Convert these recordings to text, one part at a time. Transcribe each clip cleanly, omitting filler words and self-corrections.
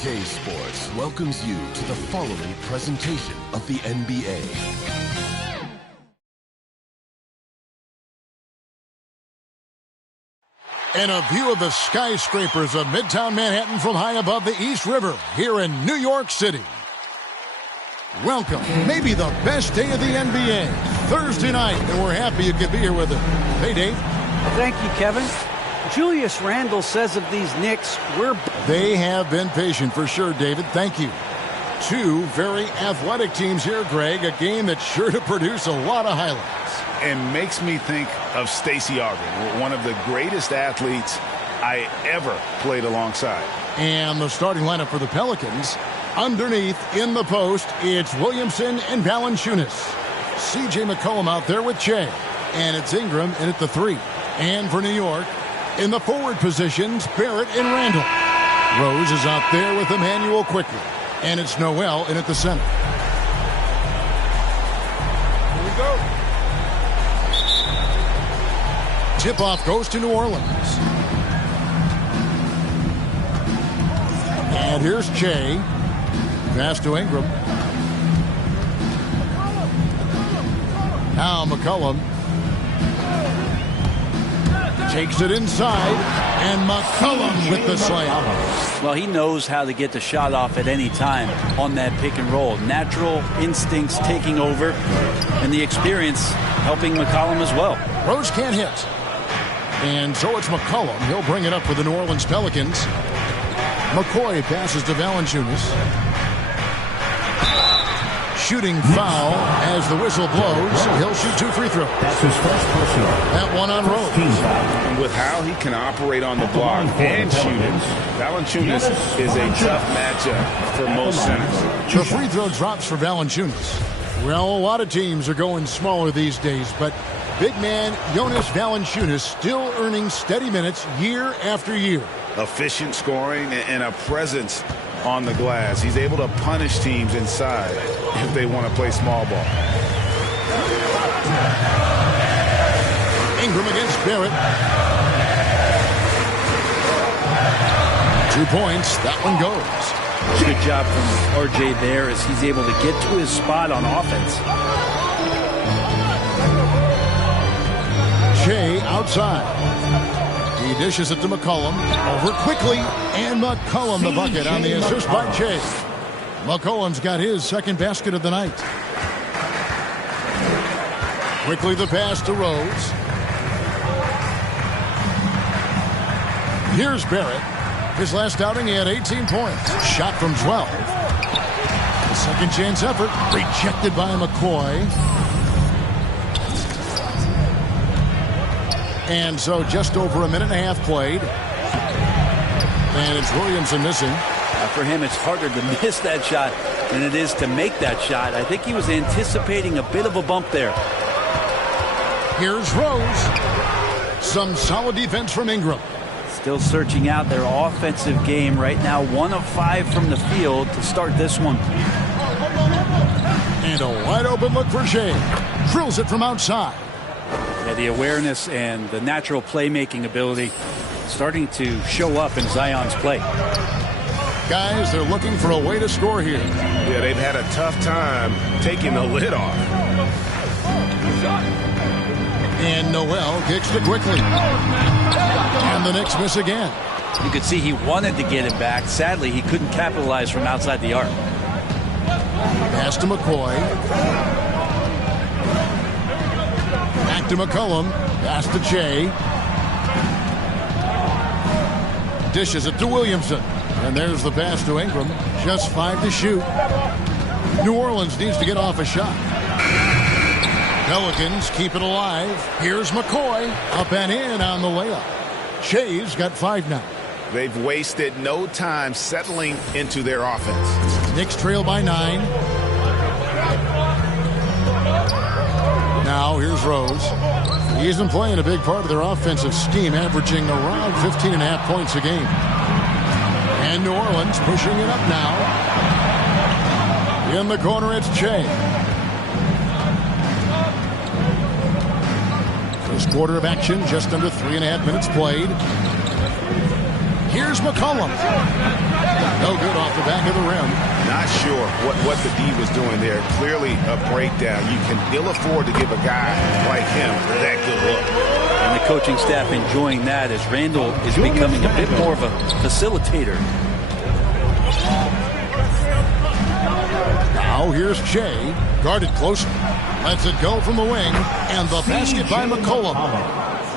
2K Sports welcomes you to the following presentation of the NBA. And a view of the skyscrapers of Midtown Manhattan from high above the East River here in New York City. Welcome, maybe the best day of the NBA, Thursday night, and we're happy you could be here with us. Hey, Dave. Thank you, Kevin. Julius Randle says of these Knicks, They have been patient for sure, David. Thank you. Two very athletic teams here, Greg. A game that's sure to produce a lot of highlights. And makes me think of Stacey Ogden, one of the greatest athletes I ever played alongside. And the starting lineup for the Pelicans. Underneath, in the post, it's Williamson and Valanciunas. C.J. McCollum out there with Che. And it's Ingram in at the 3. And for New York, in the forward positions, Barrett and Randall. Rose is out there with Emmanuel quickly. And it's Noel in at the center. Here we go. Tip-off goes to New Orleans. And here's Che. Pass to Ingram. Now McCollum takes it inside, and McCollum with the slam. well, he knows how to get the shot off at any time on that pick and roll. Natural instincts taking over, and the experience helping McCollum as well. Rose can't hit. And so it's McCollum. He'll bring it up for the New Orleans Pelicans. McCoy passes to Valanciunas. Shooting foul as the whistle blows. He'll shoot 2 free throws. That's his first personal. That one on Rose. And with how he can operate on the block and shoot it, Valanciunas is a tough matchup for most centers. The free throw drops for Valanciunas. Well, a lot of teams are going smaller these days, but big man Jonas Valanciunas still earning steady minutes year after year. Efficient scoring and a presence on the glass. He's able to punish teams inside if they want to play small ball. Ingram against Barrett. 2 points. That one goes. Good job from R.J. there as he's able to get to his spot on offense. Che outside. He dishes it to McCollum. Over quickly. And McCollum the bucket on the assist by Che. McCollum's got his second basket of the night. Quickly the pass to Rose. Here's Barrett. His last outing, he had 18 points. Shot from 12. The second chance effort. Rejected by McCoy. And so just over a minute and a half played. And it's Williamson missing. For him, it's harder to miss that shot than it is to make that shot. I think he was anticipating a bit of a bump there. Here's Rose. Some solid defense from Ingram. Still searching out their offensive game right now. 1 of 5 from the field to start this one. And a wide open look for Shea. Drills it from outside. Yeah, the awareness and the natural playmaking ability starting to show up in Zion's play. Guys, they're looking for a way to score here. Yeah, they've had a tough time taking the lid off. And Noel kicks it quickly. And the Knicks miss again. You could see he wanted to get it back. Sadly, he couldn't capitalize from outside the arc. Pass to McCoy. Back to McCollum. Pass to Che. Dishes it to Williamson. And there's the pass to Ingram. Just 5 to shoot. New Orleans needs to get off a shot. Pelicans keep it alive. Here's McCoy. Up and in on the layup. Che's got 5 now. They've wasted no time settling into their offense. Knicks trail by 9. Now here's Rose. He isn't playing a big part of their offensive scheme, averaging around 15.5 points a game. And New Orleans pushing it up now. In the corner, it's Che. First quarter of action, just under 3.5 minutes played. Here's McCollum. No good off the back of the rim. Not sure what the D was doing there. Clearly a breakdown. You can ill afford to give a guy like him that good look. And the coaching staff enjoying that as Randall is becoming a bit more of a facilitator. Now here's Shea, guarded closer. Lets it go from the wing, and the basket by McCollum.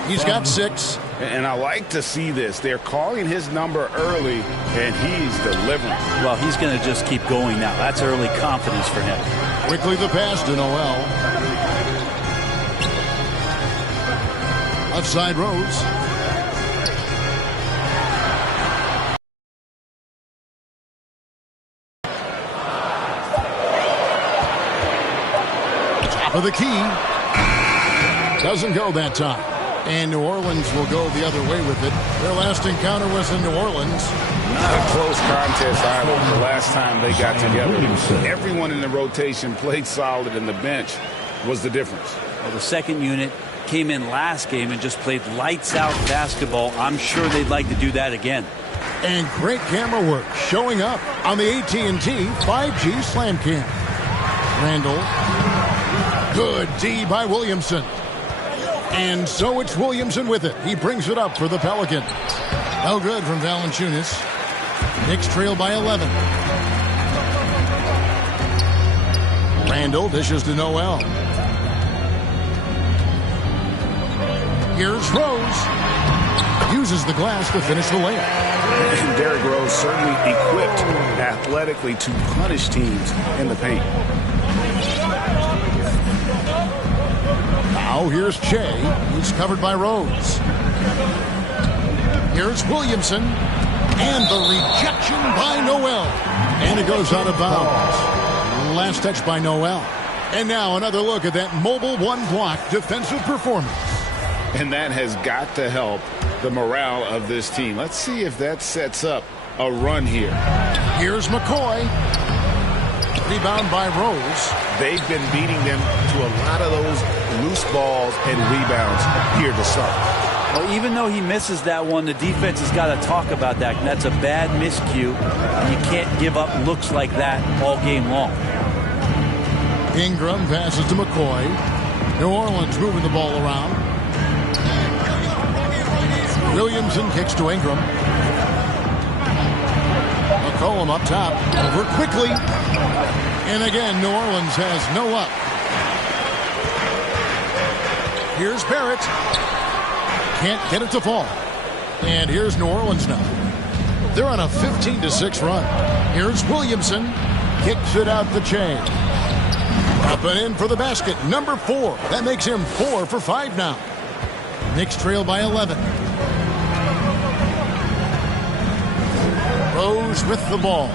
He's got 6. And I like to see this. They're calling his number early, and he's delivering. Well, he's going to just keep going now. That's early confidence for him. Quickly the pass to Noel. Left side Rose. Top of the key. Doesn't go that time. And New Orleans will go the other way with it. Their last encounter was in New Orleans. Not a close contest either the last time they got together. Everyone in the rotation played solid, and the bench was the difference. Well, the second unit came in last game and just played lights-out basketball. I'm sure they'd like to do that again. And great camera work showing up on the AT&T 5G Slam Cam. Randall. Good D by Williamson. And so it's Williamson with it. He brings it up for the Pelicans. No good from Valanciunas. Knicks trail by 11. Randall dishes to Noel. Here's Rose. Uses the glass to finish the layup. And Derrick Rose certainly equipped athletically to punish teams in the paint. Now here's Che. He's covered by Rose. Here's Williamson. And the rejection by Noel. And it goes out of bounds. Last touch by Noel. And now another look at that mobile one-block defensive performance. And that has got to help the morale of this team. Let's see if that sets up a run here. Here's McCoy. Rebound by Rose. They've been beating them to a lot of those loose balls and rebounds here to start. Well, even though he misses that one, the defense has got to talk about that. And that's a bad miscue. You can't give up looks like that all game long. Ingram passes to McCoy. New Orleans moving the ball around. Williamson kicks to Ingram. McCollum up top. Over quickly. And again, New Orleans has no up. Here's Barrett. Can't get it to fall. And here's New Orleans now. They're on a 15-6 run. Here's Williamson. Kicks it out the chain. Up and in for the basket. Number 4. That makes him 4 for 5 now. Knicks trail by 11. Rose with the ball.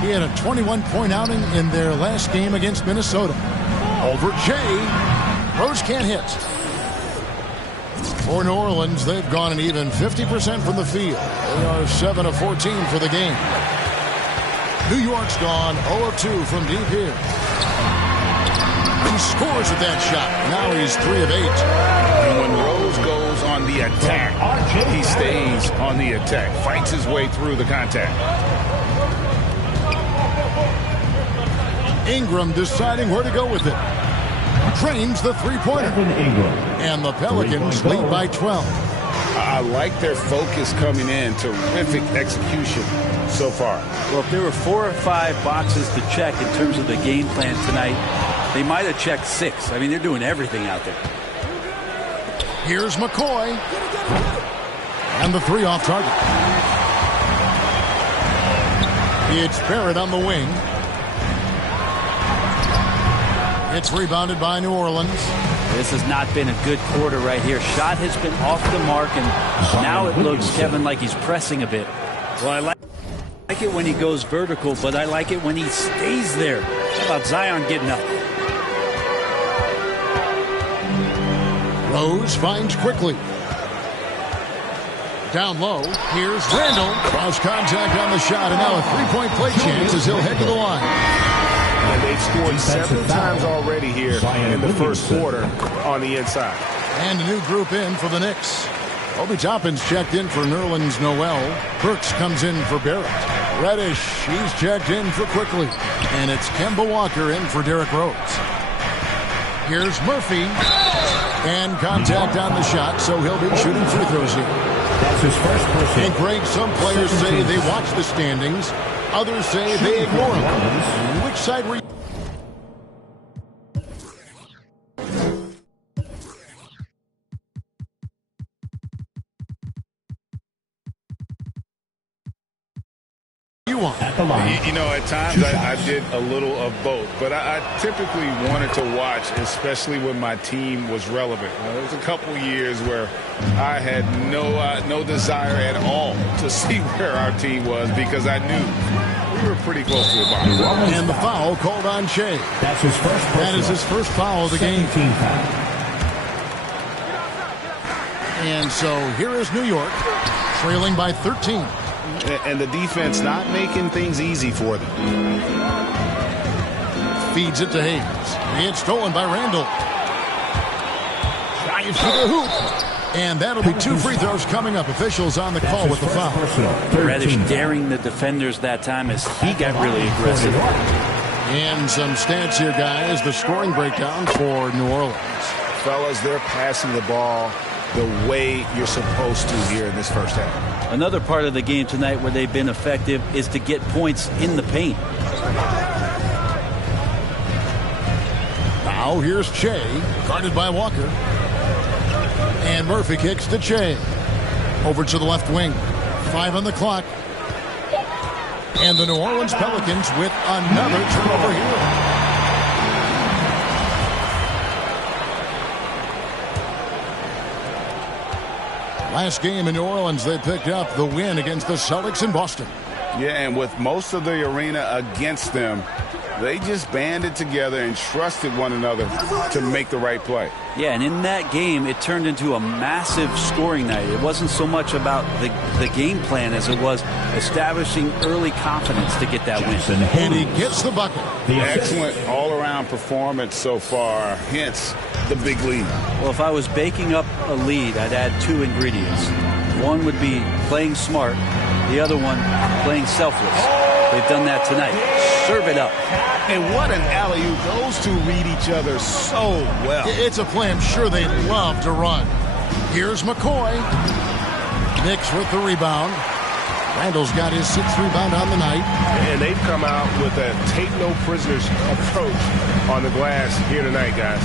He had a 21-point outing in their last game against Minnesota. Over Jay. Rose can't hit. For New Orleans, they've gone an even 50% from the field. They are 7 of 14 for the game. New York's gone 0 of 2 from deep here. He scores with that shot. Now he's 3 of 8. And when Rose goes on the attack, he stays on the attack, fights his way through the contact. Ingram deciding where to go with it. Trains the three-pointer. And the Pelicans lead by 12. I like their focus coming in. Terrific execution so far. Well, if there were 4 or 5 boxes to check in terms of the game plan tonight, they might have checked 6. I mean, they're doing everything out there. Here's McCoy. And the 3 off target. It's Barrett on the wing. It's rebounded by New Orleans. This has not been a good quarter right here. Shot has been off the mark, and now it looks, Kevin, like he's pressing a bit. Well, I like it when he goes vertical, but I like it when he stays there. How about Zion getting up? Rose finds quickly. Down low, here's Randall. Cross contact on the shot, and now a three-point play chance as he'll head to the line. And they've scored several times already here in the first quarter on the inside. And a new group in for the Knicks. Obi Toppin's checked in for Nerlens Noel. Burks comes in for Barrett. Reddish, he's checked in for Quickly. And it's Kemba Walker in for Derrick Rose. Here's Murphy. And contact on the shot, so he'll be shooting free throws here. That's his first person. And Greg, some players say they watch the standings. Others say they ignore them. Which side were you? At the line. You know, at times I did a little of both, but I typically wanted to watch, especially when my team was relevant. There was a couple years where I had no desire at all to see where our team was because I knew we were pretty close to the bottom. And the foul called on Shea. That's his first. That is his first foul of the game. Foul. And so here is New York, trailing by 13. And the defense not making things easy for them. Feeds it to Hayes. It's stolen by Randall. Drives to the hoop. And that'll be 2 free throws coming up. Officials on the call with the foul. Reddish daring the defenders that time as he got really aggressive. And some stats here, guys. The scoring breakdown for New Orleans. Fellas, they're passing the ball the way you're supposed to here in this first half. Another part of the game tonight where they've been effective is to get points in the paint. Now here's Che, guarded by Walker. And Murphy kicks to Che. Over to the left wing. 5 on the clock. And the New Orleans Pelicans with another turnover here. Last game in New Orleans, they picked up the win against the Celtics in Boston. Yeah, and with most of the arena against them, they just banded together and trusted one another to make the right play. Yeah, and in that game, it turned into a massive scoring night. It wasn't so much about the game plan as it was establishing early confidence to get that win. And he gets the bucket. Excellent all-around performance so far, hence the big lead. Well, if I was baking up a lead, I'd add 2 ingredients. One would be playing smart. The other one, playing selfless. They've done that tonight. Serve it up. And what an alley-oop. Those two read each other so well. It's a play I'm sure they love to run. Here's McCoy. Knicks with the rebound. Randall's got his 6th rebound on the night. And they've come out with a take-no-prisoners approach on the glass here tonight, guys.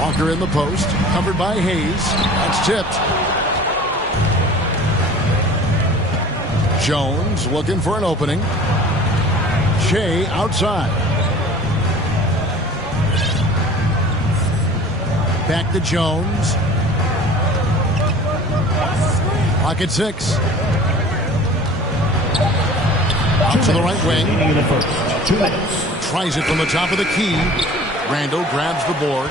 Walker in the post, covered by Hayes. That's tipped. Jones looking for an opening. Shea outside. Back to Jones. Pocket 6. Out to the right wing. 2 minutes. Tries it from the top of the key. Randall grabs the board.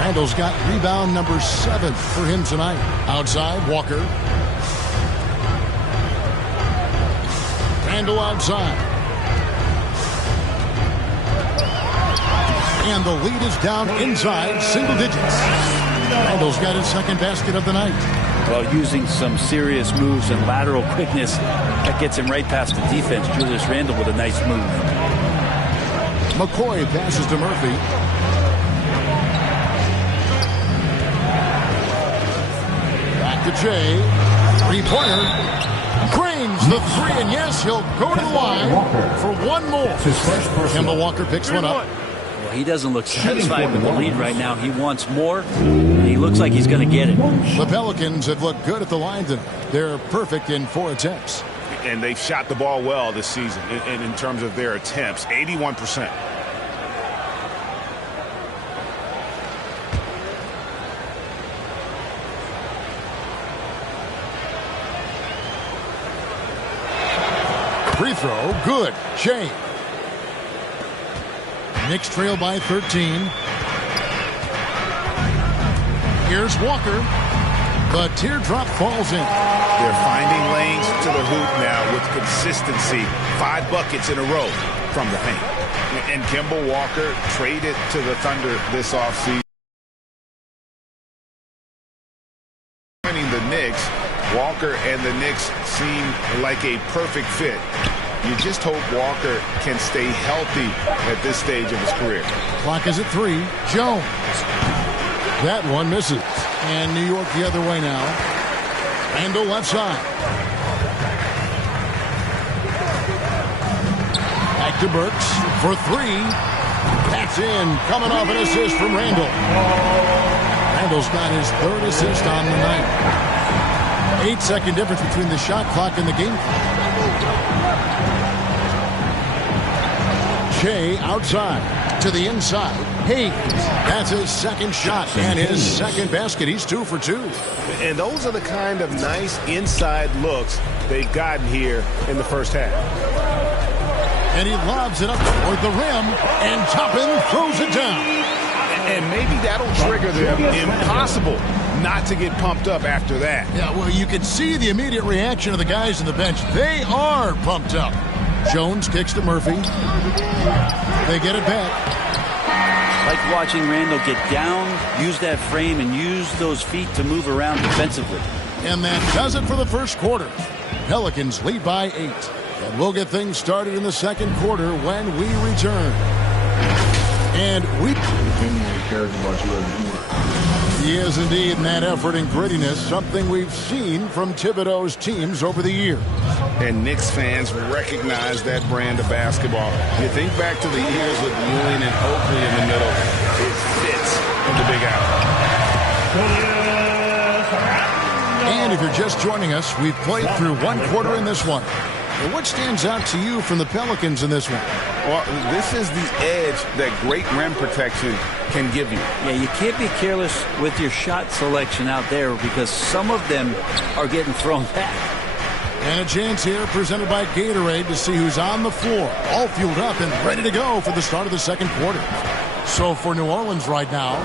Randall's got rebound number 7 for him tonight. Outside, Walker. Randall outside. And the lead is down inside single digits. Randall's got his 2nd basket of the night. Well, using some serious moves and lateral quickness, that gets him right past the defense. Julius Randle with a nice move. McCoy passes to Murphy. Back to Jay. 3-pointer. Cranes the 3, and yes, he'll go to the line for one more. Kemba Walker picks one up. Well, he doesn't look satisfied with the lead right now. He wants more. He looks like he's going to get it. The Pelicans have looked good at the line tonight. They're perfect in 4 attempts. And they've shot the ball well this season in terms of their attempts, 81%. Free throw, good. Shea. Knicks trail by 13. Here's Walker. The teardrop falls in. They're finding lanes to the hoop now with consistency. 5 buckets in a row from the paint. And Kemba Walker traded to the Thunder this offseason. Knicks seem like a perfect fit. You just hope Walker can stay healthy at this stage of his career. Clock is at 3. Jones. That one misses. And New York the other way now. Randall left side. Back to Burks for 3. That's in. Coming off an assist from Randall. Randall's got his 3rd assist on the night. 8-second difference between the shot clock and the game clock. Shea outside to the inside. Hayes. That's his 2nd shot and his 2nd basket. He's 2 for 2. And those are the kind of nice inside looks they've gotten here in the first half. And he lobs it up toward the rim, and Toppin throws it down. And maybe that'll trigger them. Impossible not to get pumped up after that. Yeah, well, you can see the immediate reaction of the guys on the bench. They are pumped up. Jones kicks to Murphy. They get it back. Like watching Randall get down, use that frame, and use those feet to move around defensively. And that does it for the first quarter. Pelicans lead by 8. And we'll get things started in the second quarter when we return. And we... He is indeed in that effort and grittiness, something we've seen from Thibodeau's teams over the years. And Knicks fans recognize that brand of basketball. You think back to the years with Ewing and Oakley in the middle. It fits in the Big Apple. And if you're just joining us, we've played through one quarter in this one. And what stands out to you from the Pelicans in this one? Well, this is the edge that great rim protection can give you. Yeah, you can't be careless with your shot selection out there because some of them are getting thrown back. And a chance here presented by Gatorade to see who's on the floor, all fueled up and ready to go for the start of the second quarter. So for New Orleans right now,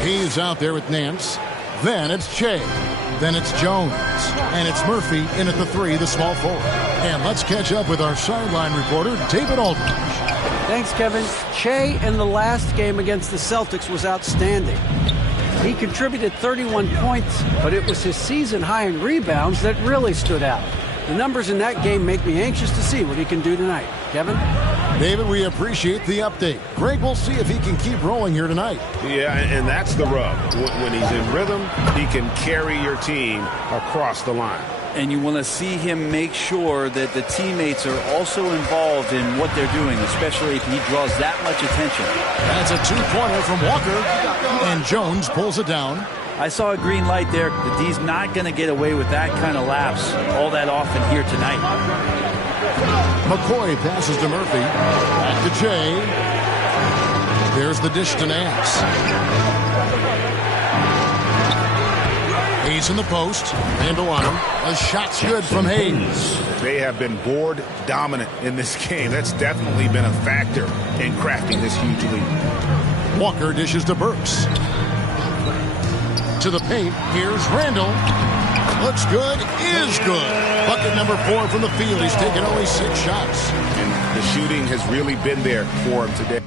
he's out there with Nance. Then it's Che. Then it's Jones. And it's Murphy in at the 3, the small forward. And let's catch up with our sideline reporter, David Aldridge. Thanks, Kevin. Che in the last game against the Celtics was outstanding. He contributed 31 points, but it was his season high in rebounds that really stood out. The numbers in that game make me anxious to see what he can do tonight. Kevin? David, we appreciate the update. Greg will see if he can keep rolling here tonight. Yeah, and that's the rub. When he's in rhythm, he can carry your team across the line. And you want to see him make sure that the teammates are also involved in what they're doing, especially if he draws that much attention. That's a 2-pointer from Walker, and Jones pulls it down. I saw a green light there. The D's not going to get away with that kind of lapse all that often here tonight. McCoy passes to Murphy. Back to Jay. There's the dish to Nance. Hayes in the post. Randall on him. A shot's good from Hayes. They have been board dominant in this game. That's definitely been a factor in crafting this huge lead. Walker dishes to Burks. To the paint. Here's Randall. Looks good. Is good. Bucket number 4 from the field. He's taken only 6 shots. And the shooting has really been there for him today.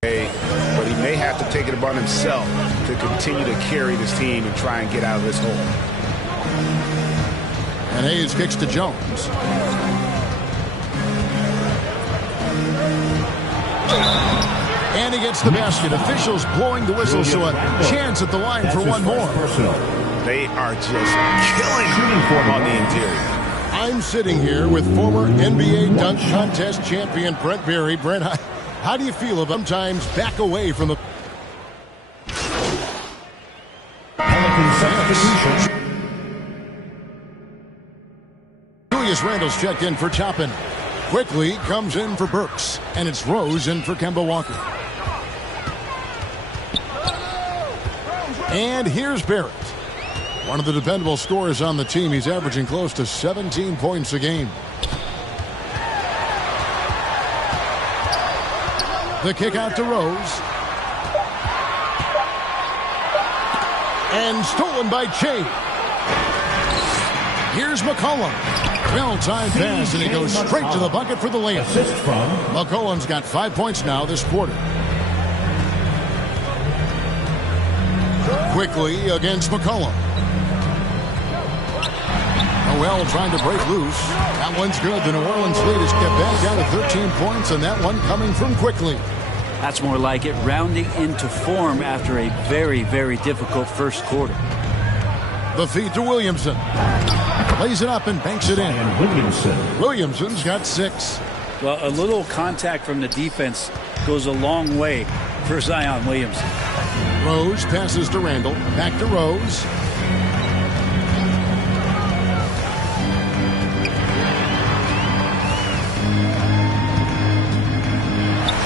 But he may have to take it upon himself to continue to carry this team and try and get out of this hole. And Hayes kicks to Jones. And he gets the basket. Officials blowing the whistle, so a chance at the line for one more. They are just killing him on the interior. I'm sitting here with former NBA dunk contest champion Brent Berry. Brent, how do you feel about sometimes back away from the... Julius Randle's checked in for Toppin. Quickly comes in for Burks. And it's Rose in for Kemba Walker. And here's Barrett. One of the dependable scorers on the team. He's averaging close to 17 points a game. The kick out to Rose. And stolen by Che. Here's McCollum. Well-timed pass, and he goes straight to the bucket for the layup. McCollum's got 5 points now this quarter. quickly against McCollum. Noel trying to break loose. That one's good. The New Orleans lead is kept back down to 13 points, and that one coming from quickly. That's more like it, rounding into form after a very, very difficult first quarter. The feed to Williamson. Lays it up and banks it in. And Williamson's got 6. Well, a little contact from the defense goes a long way for Zion Williamson. Rose passes to Randall. Back to Rose.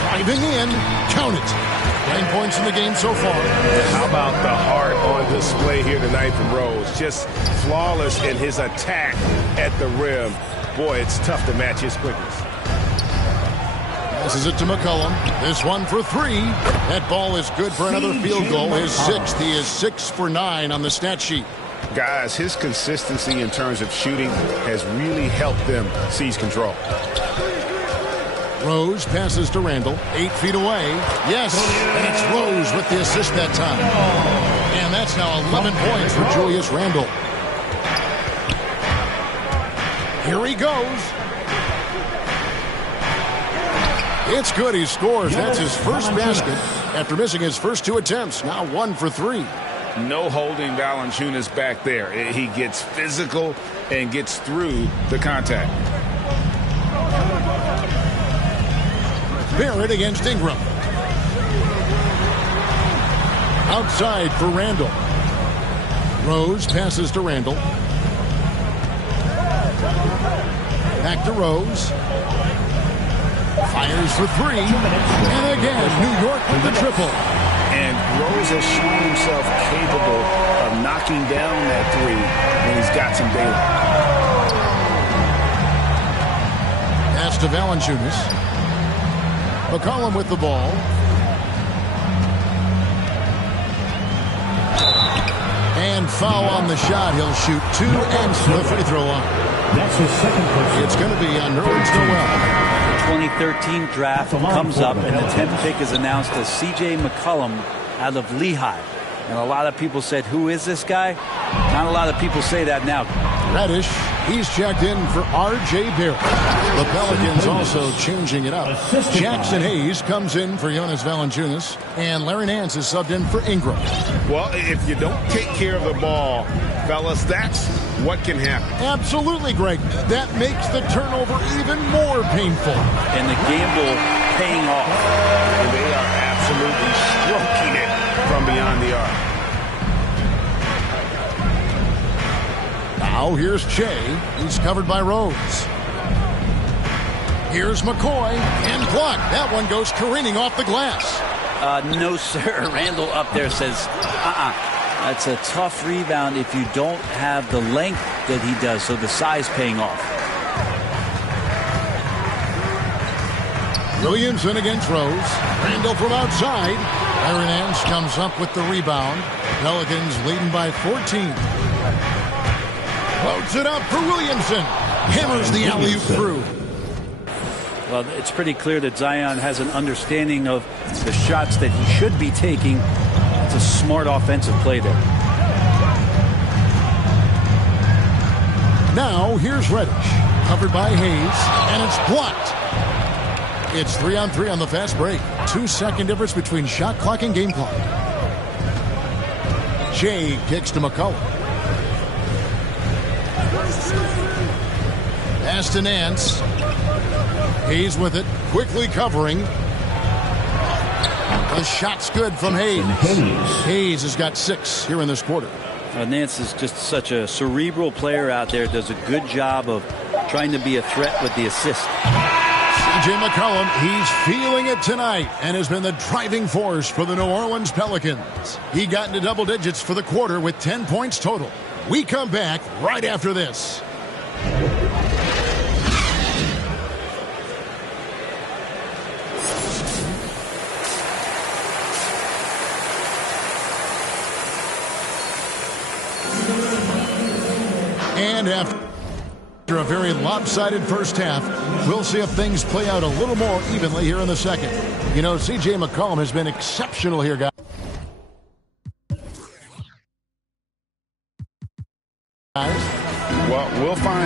Driving in. Count it. 9 points in the game so far. How about the heart on display here tonight from Rose? Just flawless in his attack at the rim. Boy, it's tough to match his quickness. Passes it to McCollum. This one for 3. That ball is good for another field goal. His 6th. He is 6 for 9 on the stat sheet. Guys, his consistency in terms of shooting has really helped them seize control. Rose passes to Randall. 8 feet away. Yes, and it's Rose with the assist that time. And that's now 11 points for Julius Randall. Here he goes. It's good. He scores. That's his first basket after missing his first 2 attempts. Now 1 for 3. No holding Valanciunas back there. He gets physical and gets through the contact. Barrett against Ingram. Outside for Randall. Rose passes to Randall. Back to Rose. Fires for 3. And again, New York with the triple. And Rose has shown himself capable of knocking down that 3 when he's got some daylight. Pass to Valanciunas. McCollum with the ball. And foul on the shot. He'll shoot 2 and to the free throw line. That's his second person. It's going to be on Nerlens Noel. 2013 draft comes up, and the 10th pick is announced as C.J. McCollum out of Lehigh. And a lot of people said, who is this guy? Not a lot of people say that now. Reddish, he's checked in for R.J. Barrett. The Pelicans also changing it up. Jackson Hayes comes in for Jonas Valanciunas, and Larry Nance is subbed in for Ingram. Well, if you don't take care of the ball, fellas, that's what can happen. Absolutely, Greg. That makes the turnover even more painful. And the gamble paying off. And they are absolutely stroking it from beyond the arc. Now here's Che. He's covered by Rose. Here's McCoy and blocked. That one goes careening off the glass. No, sir. Randall up there says, That's a tough rebound if you don't have the length that he does, so the size paying off. Williamson against Rose. Randall from outside. Larry Nance comes up with the rebound. Pelicans leading by 14. Floats it up for Williamson. Hammers the alley-oop through. Well, it's pretty clear that Zion has an understanding of the shots that he should be taking. It's a smart offensive play there. Now here's Reddish. Covered by Hayes. And it's blocked. It's 3-on-3 on the fast break. 2-second difference between shot clock and game clock. Shea kicks to McCollum. Pass to Nance. Hayes with it, quickly covering. The shot's good from Hayes. Hayes has got 6 here in this quarter. Nance is just such a cerebral player out there. Does a good job of trying to be a threat with the assist. C.J. McCollum, he's feeling it tonight and has been the driving force for the New Orleans Pelicans. He got into double digits for the quarter with 10 points total. We come back right after this. And after a very lopsided first half, we'll see if things play out a little more evenly here in the second. You know, C.J. McCollum has been exceptional here, guys.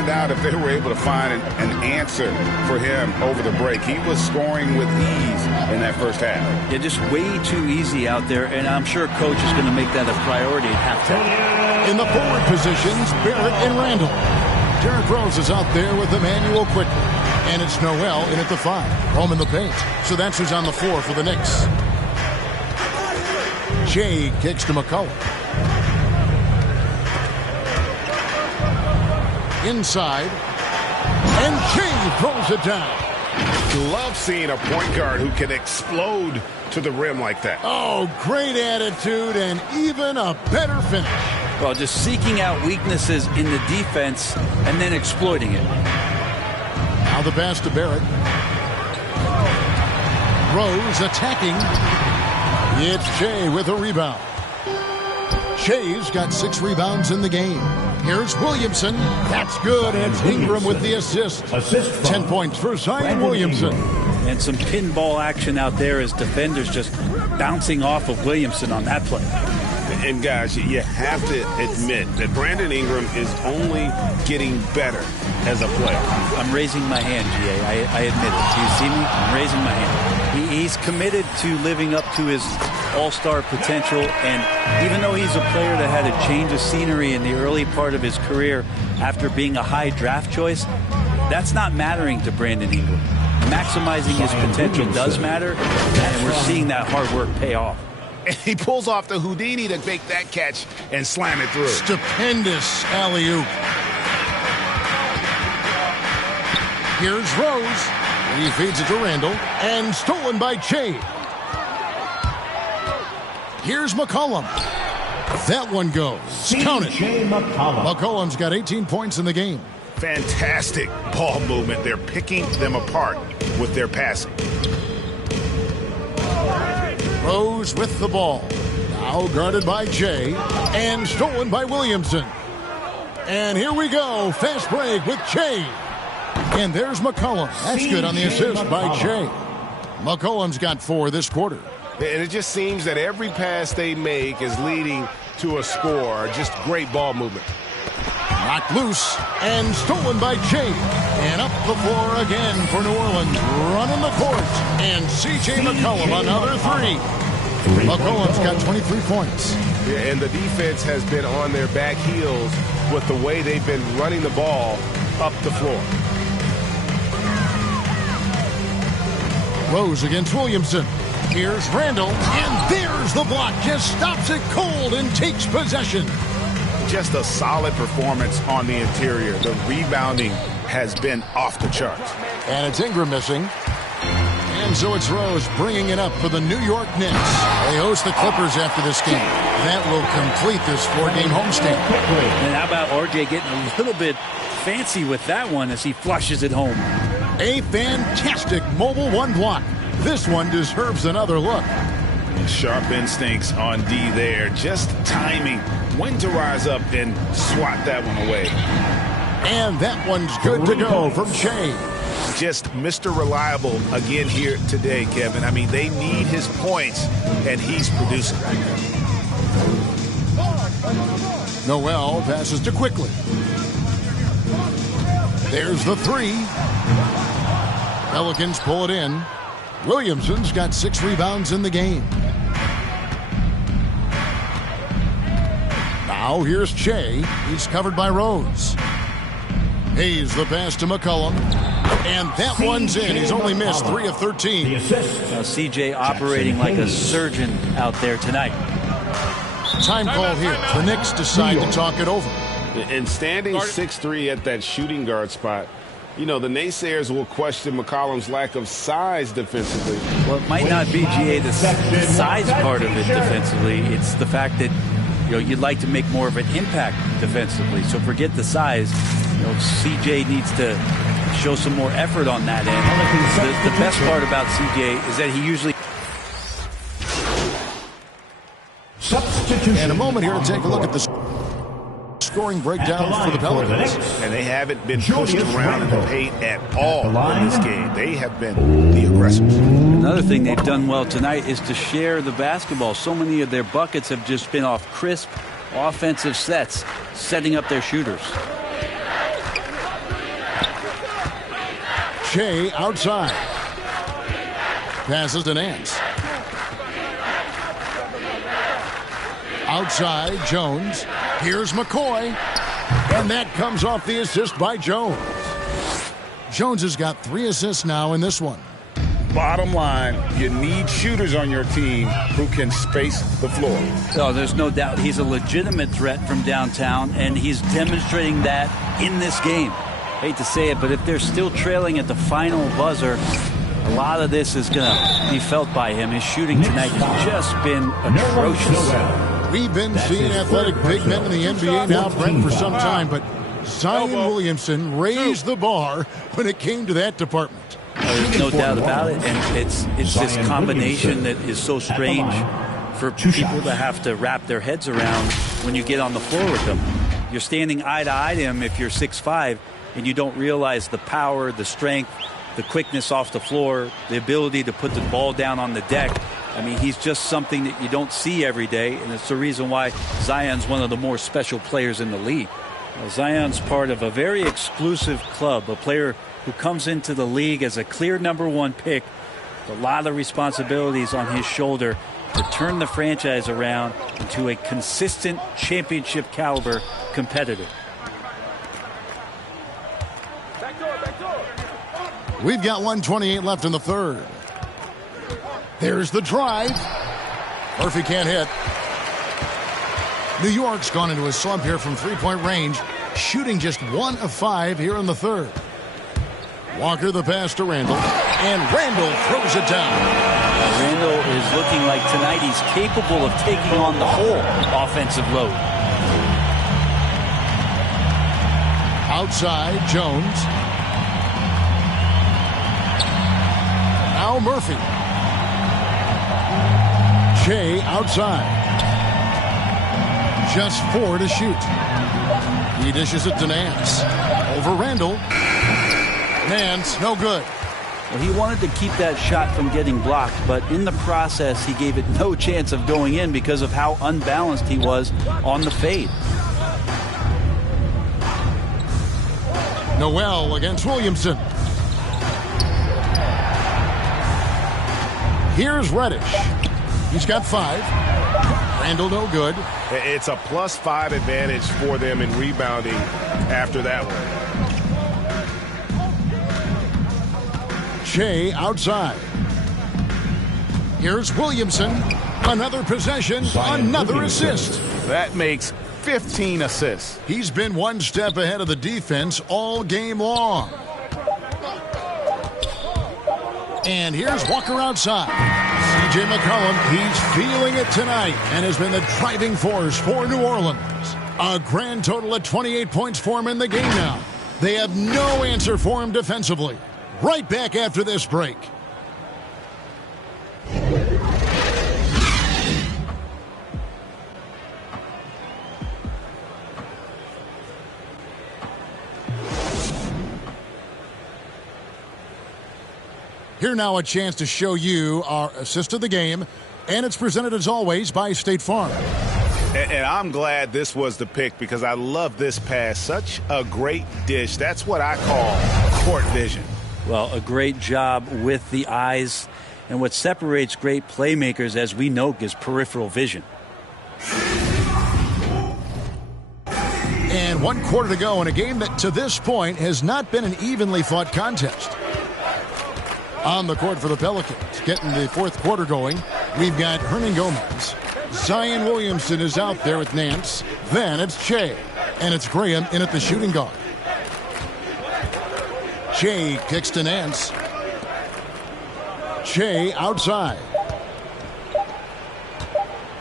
find out if they were able to find an answer for him over the break. He was scoring with ease in that first half. Yeah, just way too easy out there, and I'm sure coach is going to make that a priority at halftime. In the forward positions, Barrett and Randall. Derrick Rose is out there with Emmanuel quickly. And it's Noel in at the 5. Home in the paint. So that's who's on the floor for the Knicks. Jay kicks to McCollum. Inside. And Jay throws it down. Love seeing a point guard who can explode to the rim like that. Oh, great attitude and even a better finish. Well, just seeking out weaknesses in the defense and then exploiting it. Now the pass to Barrett. Rose attacking. It's Shea with a rebound. Shea's got 6 rebounds in the game. Here's Williamson. That's good. And it's Ingram with the assist. 10 points for Zion Williamson. And some pinball action out there as defenders just bouncing off of Williamson on that play. And guys, you have to admit that Brandon Ingram is only getting better as a player. I'm raising my hand, G.A. I admit it. Do you see me? I'm raising my hand. He's committed to living up to his all-star potential, and even though he's a player that had a change of scenery in the early part of his career after being a high draft choice, that's not mattering to Brandon Ingram. Maximizing his potential does matter, and we're seeing that hard work pay off. And he pulls off the Houdini to make that catch and slam it through. Stupendous alley-oop. Here's Rose. He feeds it to Randall. And stolen by Che. Here's McCollum. That one goes. Count it. McCollum's got 18 points in the game. Fantastic ball movement. They're picking them apart with their passing. Rose with the ball. Now guarded by Jay. And stolen by Williamson. And here we go. Fast break with Jay. And there's McCollum. That's good on the assist by Jay. McCollum's got 4 this quarter. And it just seems that every pass they make is leading to a score. Just great ball movement. Knocked loose and stolen by Jay. And up the floor again for New Orleans. Running the court. And C.J. McCollum, another 3. McCollum's got 23 points. Yeah, and the defense has been on their back heels with the way they've been running the ball up the floor. Rose against Williamson. Here's Randall. And there's the block. Just stops it cold and takes possession. Just a solid performance on the interior. The rebounding has been off the charts. And it's Ingram missing. And so it's Rose bringing it up for the New York Knicks. They host the Clippers after this game. That will complete this 4-game homestand. And how about RJ getting a little bit fancy with that one as he flushes it home. A fantastic mobile 1 block. This one deserves another look. Sharp instincts on D there. Just timing when to rise up and swat that one away. And that one's good to go from Shea. Just Mr. Reliable again here today, Kevin. I mean, they need his points, and he's producing. Noel passes to Quickly. There's the 3. Pelicans pull it in. Williamson's got 6 rebounds in the game. Now here's Che. He's covered by Rose. Hayes the pass to McCollum. And that one's in. He's only missed 3 of 13. CJ operating like a surgeon out there tonight. Time call here. The Knicks decide to talk it over. And standing 6'3" at that shooting guard spot, you know, the naysayers will question McCollum's lack of size defensively. Well, it might not be, GA, the size part of it defensively. It's the fact that, you know, you'd like to make more of an impact defensively. So forget the size. You know, CJ needs to show some more effort on that end. The best part about CJ is that he usually... In a moment here to take a look at the scoring breakdown for the Pelicans. And they haven't been pushed around in the paint at all in this game. They have been the aggressors. Another thing they've done well tonight is to share the basketball. So many of their buckets have just been off crisp offensive sets, setting up their shooters. Shea outside. Passes to Nance. Outside, Jones. Here's McCoy. And that comes off the assist by Jones. Jones has got 3 assists now in this one. Bottom line, you need shooters on your team who can space the floor. Oh, there's no doubt he's a legitimate threat from downtown, and he's demonstrating that in this game. Hate to say it, but if they're still trailing at the final buzzer, a lot of this is going to be felt by him. His shooting tonight has just been atrocious. We've been seeing athletic big men in the NBA now, Brent, for some time, but Zion Williamson raised the bar when it came to that department. There's no doubt about it, and it's this combination that is so strange for people to have to wrap their heads around when you get on the floor with them. You're standing eye to eye to him if you're 6'5", and you don't realize the power, the strength, the quickness off the floor, the ability to put the ball down on the deck. I mean, he's just something that you don't see every day, and it's the reason why Zion's one of the more special players in the league. Zion's part of a very exclusive club, a player who comes into the league as a clear #1 pick, with a lot of responsibilities on his shoulder to turn the franchise around into a consistent championship caliber competitor. We've got 1:28 left in the third. There's the drive. Murphy can't hit. New York's gone into a slump here from three-point range, shooting just 1 of 5 here in the third. Walker the pass to Randall, and Randall throws it down. Randall is looking like tonight he's capable of taking on the whole offensive load. Outside, Jones. Now Murphy. Shea outside. Just 4 to shoot. He dishes it to Nance. Over Randall. Nance, no good. Well, he wanted to keep that shot from getting blocked, but in the process, he gave it no chance of going in because of how unbalanced he was on the fade. Noel against Williamson. Here's Reddish. He's got 5. Randall no good. It's a +5 advantage for them in rebounding after that one. Shea outside. Here's Williamson. Another possession, another assist. That makes 15 assists. He's been one step ahead of the defense all game long. And here's Walker outside. C.J. McCollum, he's feeling it tonight and has been the driving force for New Orleans. A grand total of 28 points for him in the game now. They have no answer for him defensively. Right back after this break. Here now a chance to show you our assist of the game, and it's presented as always by State Farm. And I'm glad this was the pick because I love this pass. Such a great dish. That's what I call court vision. Well, a great job with the eyes, and what separates great playmakers, as we know, is peripheral vision. And 1 quarter to go in a game that to this point has not been an evenly fought contest. On the court for the Pelicans, getting the fourth quarter going, we've got Hernan Gomez. Zion Williamson is out there with Nance. Then it's Shea, and it's Graham in at the shooting guard. Shea kicks to Nance. Shea outside.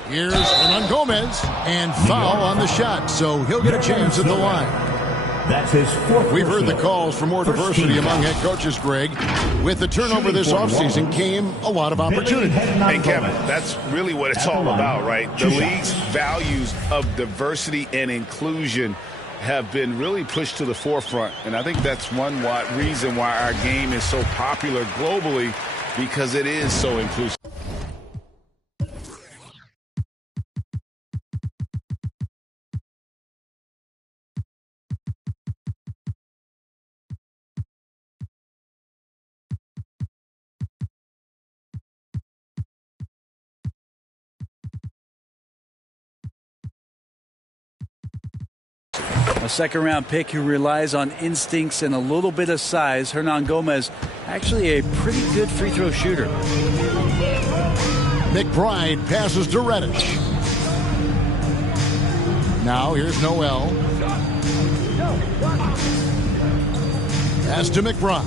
Here's Hernan Gomez, and foul on the shot, so he'll get a chance at the line. That's his fourth. We've heard the calls for more diversity among head coaches, Greg. With the turnover this offseason came a lot of opportunity. Hey, Kevin, that's really what it's all about, right? The league's values of diversity and inclusion have been really pushed to the forefront. And I think that's one reason why our game is so popular globally, because it is so inclusive. A second-round pick who relies on instincts and a little bit of size, Hernangomez, actually a pretty good free throw shooter. McBride passes to Reddish. Now here's Noel. Pass to McBride.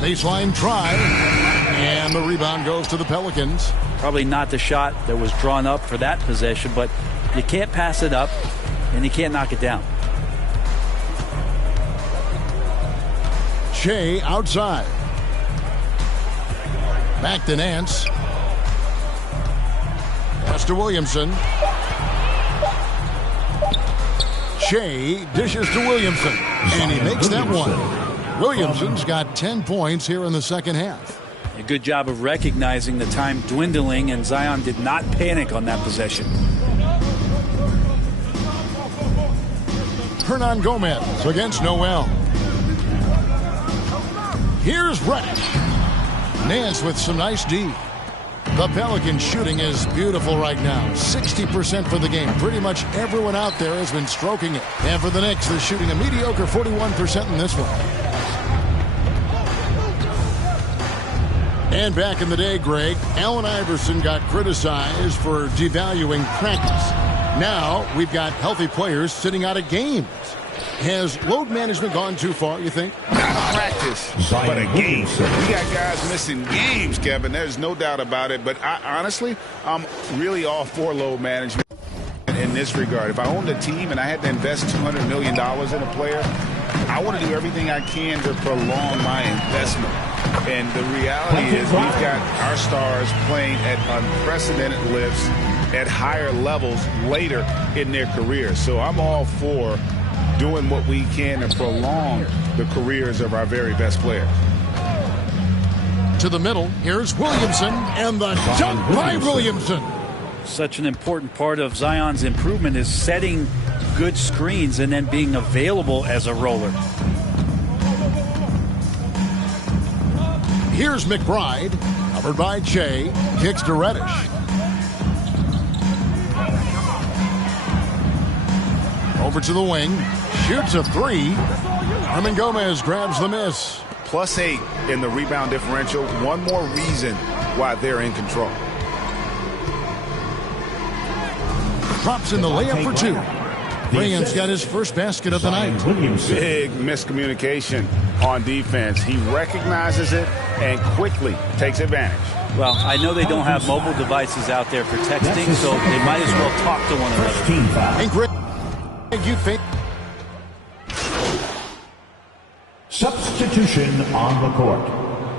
Baseline try. And the rebound goes to the Pelicans. Probably not the shot that was drawn up for that possession, but you can't pass it up and you can't knock it down. Shea outside. Back to Nance. Pass to Williamson. Shea dishes to Williamson. And he makes that one. Williamson's got 10 points here in the second half. A good job of recognizing the time dwindling, and Zion did not panic on that possession. Hernangomez against Noel. Here's Reddish. Nance with some nice D. The Pelicans shooting is beautiful right now. 60% for the game. Pretty much everyone out there has been stroking it. And for the Knicks, they're shooting a mediocre 41% in this one. And back in the day, Greg, Allen Iverson got criticized for devaluing practice. Now we've got healthy players sitting out of games. Has load management gone too far, you think? Not practice, but a game. We got guys missing games, Kevin. There's no doubt about it. But honestly, I'm really all for load management in this regard. If I owned a team and I had to invest $200 million in a player, I want to do everything I can to prolong my investment. And the reality is we've got our stars playing at unprecedented lifts at higher levels later in their careers. So I'm all for doing what we can to prolong the careers of our very best players. To the middle, here's Williamson, and the dunk by Williamson. Such an important part of Zion's improvement is setting good screens and then being available as a roller. Here's McBride, covered by Shea, kicks to Reddish. Over to the wing, shoots a three. Hernangomez grabs the miss. +8 in the rebound differential. One more reason why they're in control. Drops in the layup for two. Ryan's got his first basket of the night. Big miscommunication on defense. He recognizes it and quickly takes advantage. Well, I know they don't have mobile devices out there for texting, so they might as well talk to one another. And Greg, you think substitution on the court.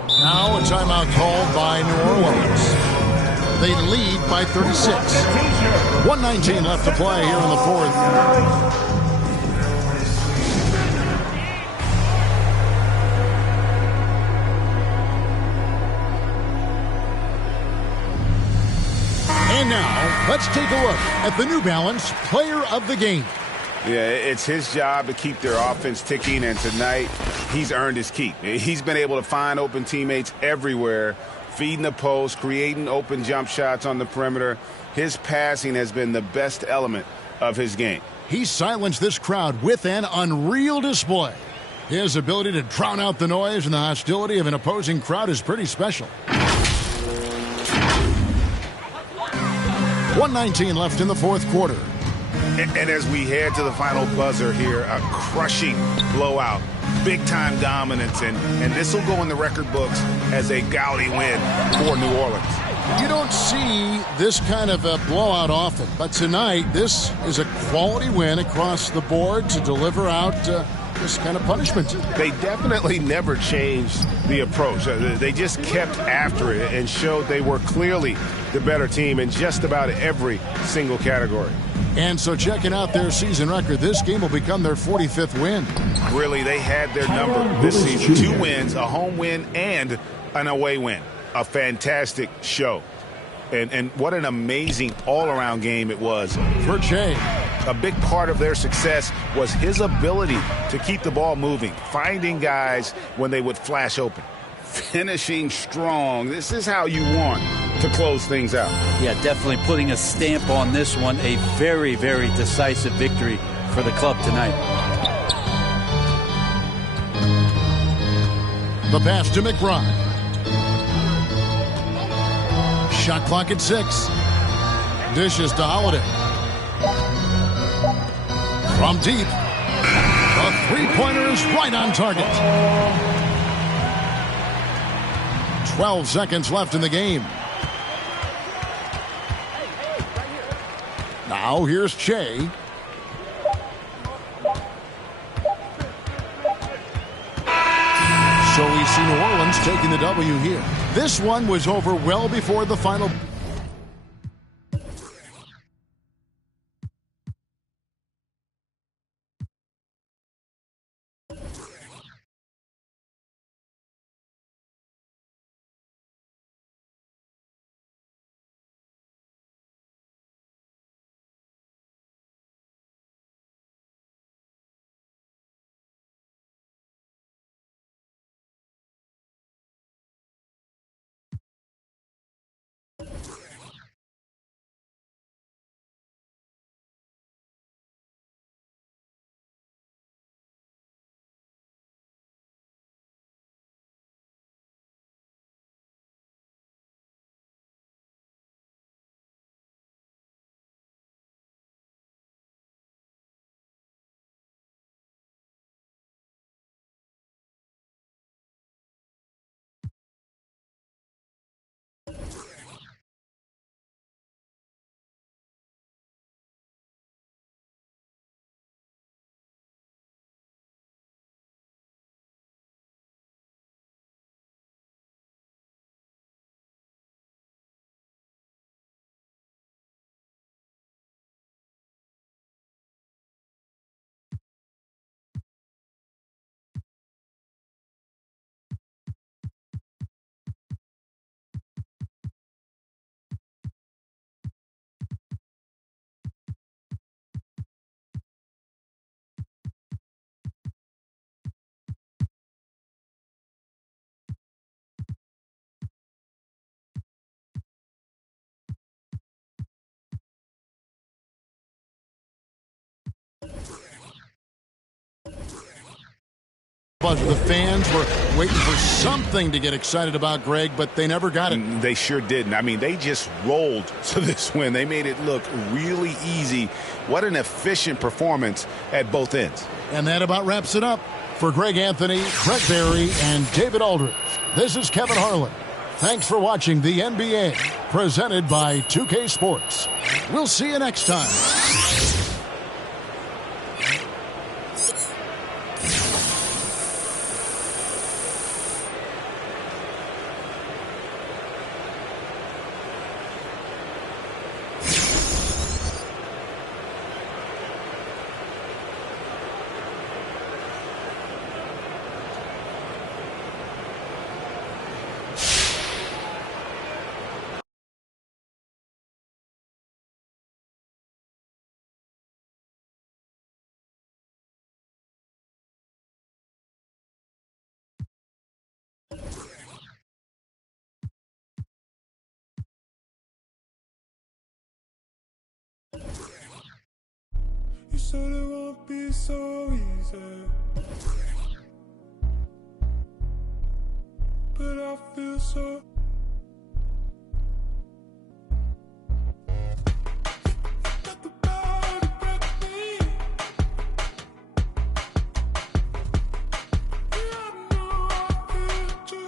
now a timeout called by New Orleans. They lead by 36. 1:19 left to play here in the fourth. And now, let's take a look at the New Balance Player of the Game. Yeah, it's his job to keep their offense ticking, and tonight he's earned his keep. He's been able to find open teammates everywhere, feeding the post, creating open jump shots on the perimeter. His passing has been the best element of his game. He silenced this crowd with an unreal display. His ability to drown out the noise and the hostility of an opposing crowd is pretty special. 1:19 left in the fourth quarter. And as we head to the final buzzer here, a crushing blowout, big-time dominance, and this will go in the record books as a gaudy win for New Orleans. You don't see this kind of a blowout often, but tonight this is a quality win across the board to deliver out this kind of punishment. They definitely never changed the approach. They just kept after it and showed they were clearly the better team in just about every single category. And so checking out their season record, this game will become their 45th win. Really, they had their number this season. 2 wins, a home win, and an away win. A fantastic show. And what an amazing all-around game it was for Shea. A big part of their success was his ability to keep the ball moving, finding guys when they would flash open. Finishing strong. This is how you want to close things out. Yeah, definitely putting a stamp on this one. A very, very decisive victory for the club tonight. The pass to McBride. Shot clock at 6. Dishes to Holiday. From deep. The three-pointer is right on target. 12 seconds left in the game. Now here's Che. So we see New Orleans taking the W here. This one was over well before the final. But the fans were waiting for something to get excited about, Greg, but they never got it. They sure didn't. I mean, they just rolled to this win. They made it look really easy. What an efficient performance at both ends. And that about wraps it up. For Greg Anthony, Brett Barry, and David Aldridge, this is Kevin Harlan. Thanks for watching the NBA, presented by 2K Sports. We'll see you next time. You said it won't be so easy, but I feel so. Got the power to break me. Yeah, I know I feel too.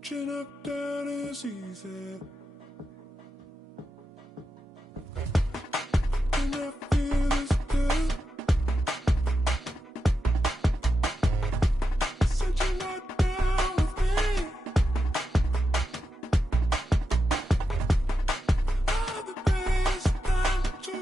Chin up, down is easy. And I feel this good. Said you're not down with me. All the best time to.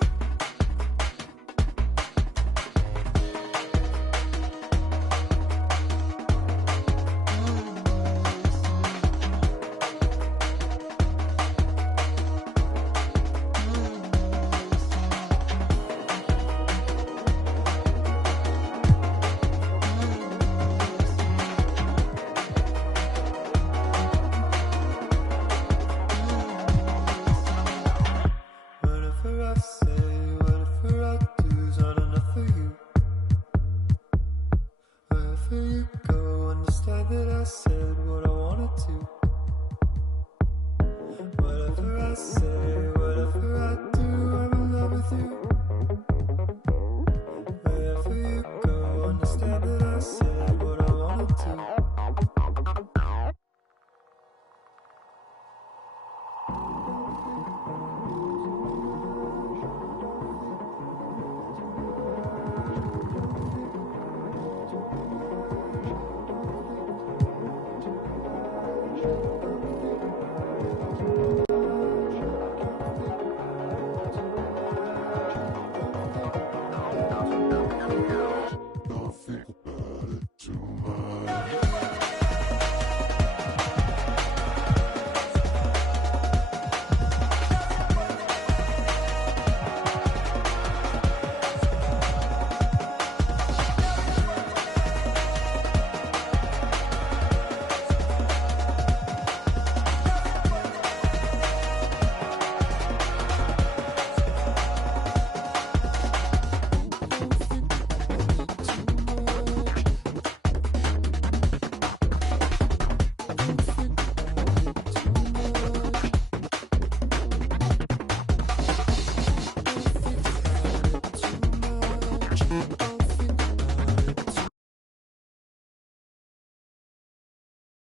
easy.